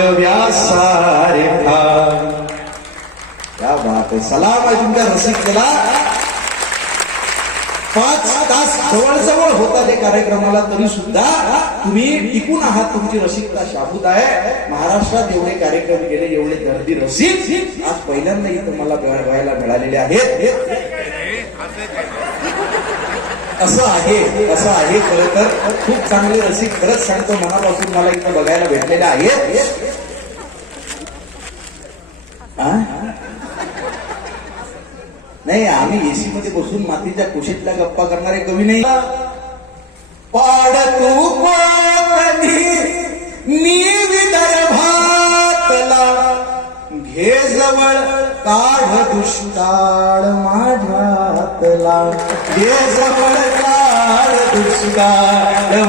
व्यासारेखा त्या जवळजवळ होता ते कार्यक्रमाला तरी सुद्धा तुम्ही टिकून आहात. तुमची रसिकता शाबूत आहे. महाराष्ट्रात एवढे कार्यक्रम केले एवढे गर्दी रसिक. आज पहिल्यांदा इथं मला व्हायला मिळालेले आहेत. असं आहे असं आहे खरं तर. खूप चांगले रसिक खरंच सांगतो मनापासून मला इथं बघायला भेटलेले आहेत नाही आम्ही एसी मध्ये बसून मातीच्या कुशीतल्या गप्पा करणारे कवी नाही. पाड तू मी विदर्भातला घे जवळ काढ दुष्काळ माझा माझ्यातला ये जवळ काळ दुष्काळ